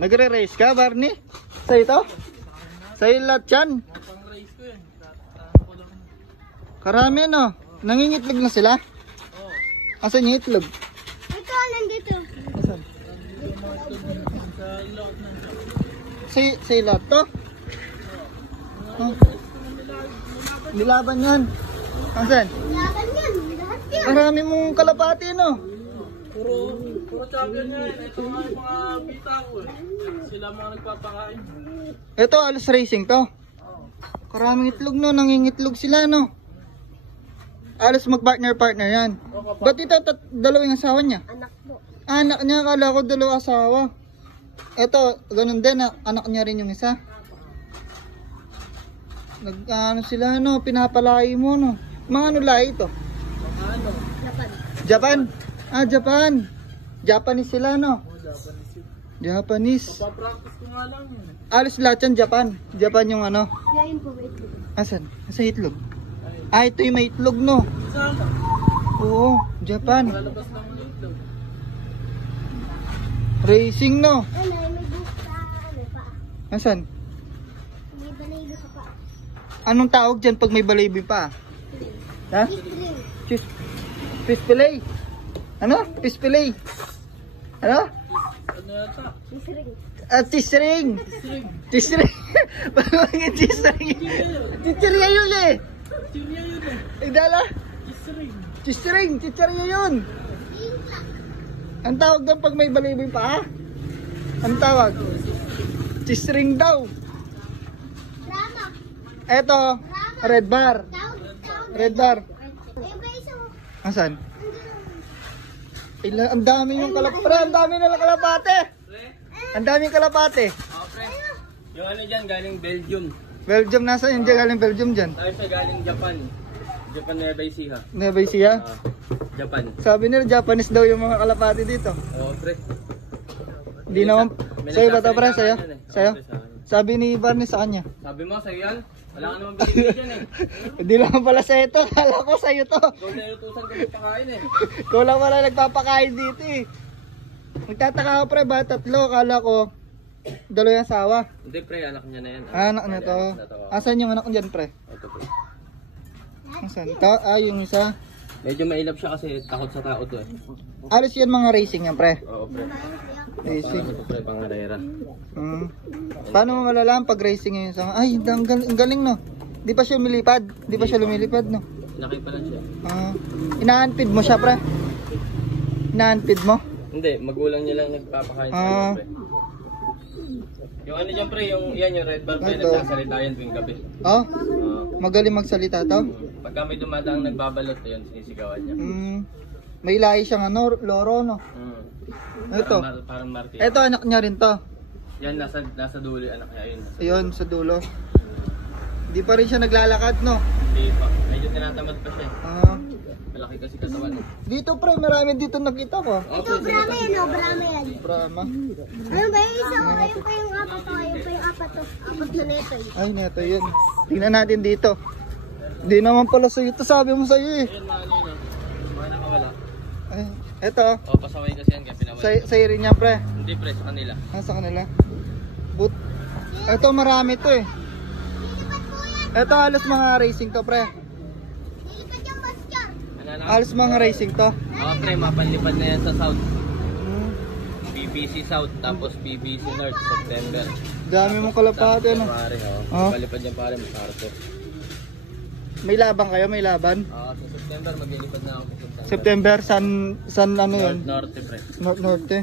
Nagre-race ka, Barney? Sa ito? Sa lahat yan? Pang-race ko eh. Karami no? Nangingitlog na sila? Oo. Asan yung itlog? Ito, nandito. Asan? Sa ilot na. Sa lahat to? Oh. Nilaban yan. Asan? Laban yan. Lahat yan. Marami mong kalapati no? Puro champion nga eh. Ito nga yung mga bita ko eh. Sila mga nagpapakain. Ito, alas racing to. Karaming itlog no, nangingitlog sila no. Alas mag-partner-partner yan. Ba't ito, dalawang asawa niya? Anak mo. Anak niya, akala ko dalawa asawa. Ito, ganun din, anak niya rin yung isa. Ano sila no, pinapalay mo no. Mga ano lahi ito? Ano? Lapan. Japan. Ah, Japan. Japanese sila no. Japanese. Papractice ko nga lang yun. Alas lahat yan, Japan. Japan yung ano. Yain po, wait. Asan? Sa itlog. Ah, ito yung may itlog no. Sama. Oo, Japan. Lalabas lang mo yung itlog. Racing no. Ano, may buhok sa ano pa. Asan? May banaylo ka pa. Anong tawag dyan pag may balayboy pa? Ha? String. Fish fillet. Ano? Fish fillet. Ano? Ano yata? String. Ah, tisring. String. Tisring. Paano yung tisring? Tisring yun eh. Chiria yun eh. Idala. String. Tisring. Tisring yun. Ang tawag doon pag may balayboy pa? Ang tawag? Tisring daw. Drama. Eto, red bar. Tawag. Red bar. Ayun ba isa mo? Asan? Ang dami yung kalapate. Ang dami na lang kalapate. Ang daming kalapate. Oh, pre. Yung ano dyan, galing Belgium. Belgium, nasa yun dyan? Galing Belgium dyan. Tayo siya galing Japan. Japan na by Sea. Nueva Ecija. Japan. Sabi nila Japanese daw yung mga kalapate dito. Oo, pre. Hindi naman. May Sa'yo ba ito, pre? nagsasalita Sa'yo? nga yun eh. Sa'yo? Oo, pre, sa akin. Sabi ni Barney sa kanya. Sabi mo, sa'yo yan? Wala ka naman binigay dyan eh. Hindi naman pala sa'yo to. Kala ko sa'yo to. Ikaw na utusan ko magpakain eh. Ikaw lang pala nagpapakain dito eh. Nagtataka ako pre, ba tatlo? Kala ko dalawa yung asawa. Hindi pre, anak niya na yan. Anak na to. Asan yung anak dyan pre? Ito pre. Asan? Yung isa. Medyo mailap siya kasi takot sa tao to eh. Alos yan mga racing yan pre. Oo pre. Racing. Ano to pre, pangarera. Paano mo malalaman pag racing ngayon sa... Ay, ang galing no. Di pa siya lumilipad. Di pa siya lumilipad no. Laki pa lang siya. Inaanpid mo siya pre. Inaanpid mo. Hindi, magulang niya lang nagpapakain sa kanya pre. Yung ano dyan pre, yung red bar pre, Ito. nagsasalita yan tuwing gabi. Oh, magaling magsalita to. Pagka may dumadaang nagbabalot yun, sinisigawan niya. May lahi siyang ano, loro no. Ito. Parang Martin. Ito anak niya rin to. Yan, nasa dulo yung anak niya yun. Ayun, sa dulo. Hindi pa rin siya naglalakad no. Hindi pa. Medyo tinatamad pa siya. Malaki kasi katawan. Dito pre, marami dito nakita ko. Ito, Brahma yan, no? Brahma yan. Brahma. Ano ba yung isa? Ayun pa yung apat to. Ayun pa yung apat to. Apat na neto eh. Ay, neto yun. Tingnan natin dito. Hindi naman pala sa'yo ito, sabi mo sa'yo eh. Ayun, mga ano yun. Mga nakawala. Ay, eto. O, pasaway kasi yan, kaya pinawala. Sa'yo rin yan pre. Hindi pre, sa kanila. Sa kanila. Eto marami to eh. Lilipat po yan. Eto halos mga racing to pre. Lilipat yung bastion. Ano na? Halos mga racing to. Oo pre, mapanlipad na yan sa South. BBC South, tapos BBC North, September. Dami mong kalapate no. Pare, Oh. Malipad yan pare, masarap. May laban kayo, may laban. Sa September, maglilipad na ako sa September, san ano yun? Norte pre. Norte.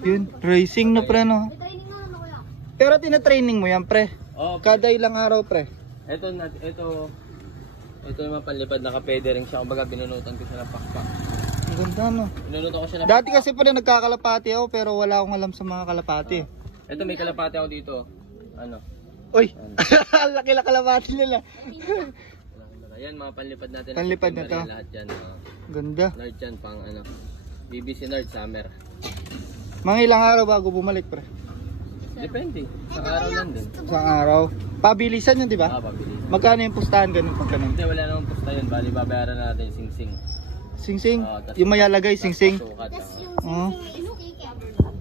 Yun, racing no pre no. May training na naman wala. Pero tinatraining mo yan pre. Oo, Kada ilang araw pre. ito yung mapanlipad, nakapede rin siya. Kumbaga, binunutan ko siya ng pakpak. Ang ganda no. Binunutan ko siya ng Dati kasi pala nagkakalapati ako pero wala akong alam sa mga kalapati. Ito, may kalapate ako dito. Ano? Uy, ang laki la kalapati nila. Yan, mga panlipad natin. Panlipad na to. Lahat yan. Ganda. North yan, pang ano. BBC North, summer. Mga ilang araw bago bumalik pre. Depende. Sa araw lang din. Sa araw. Pabilisan yun di ba? Pabili. Magkano yung pustahan ganun pag ganun? Hindi, wala namang pusta yun. Bali, babayaran natin sing-sing. Sing-sing? Tas- Yung mayalagay sing-sing? Sukat. Tapos yung Oo. sising,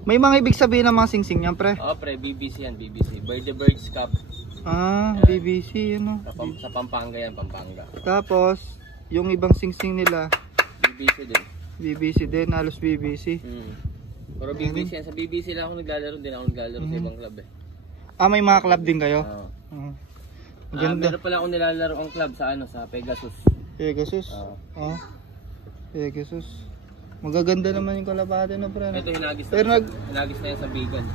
May mga ibig sabihin ng mga singsing yan, pre. Oo, pre, BBC yan, BBC. Bird the Birds Cup. BBC, ano. Sa Pampanga yan, Pampanga. Tapos, yung ibang singsing nila, BBC din. BBC din, halos BBC. Pero BBC yan. Sa BBC lang ako naglalaro, din ako naglalaro sa ibang club eh. May mga club din kayo? Oo. Ganda. Meron pala ako nilalaro ang club sa sa Pegasus. Pegasus? Pegasus. Magaganda naman yung kalapate na, pre. Ito hinagis Pero hinagis na yan sa Bigan.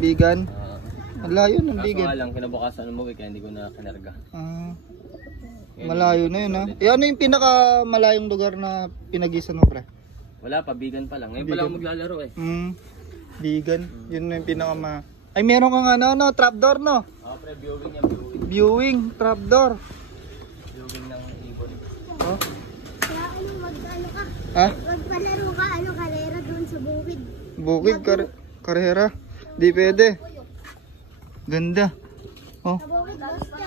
Bigan? Ang layo ng Kaso Bigan. nga lang, kinabukasan umuwi kaya hindi ko na kinarga. Malayo na yun, ha? Ano yung pinaka malayong lugar na pinagisan mo, pre? Wala pa, Bigan pa lang. Ngayon pa lang ako maglalaro eh. Bigan. Yun na yung pinaka Ay, meron kang trapdoor, no? Pre, viewing yan, viewing. Viewing, trapdoor. Viewing ng ibon. Kaya mag-ano ka? Ha? Magpalaro ka, karera doon sa bukid. Bukid, karera. Di pwede. Ganda. Sa bukid, basta.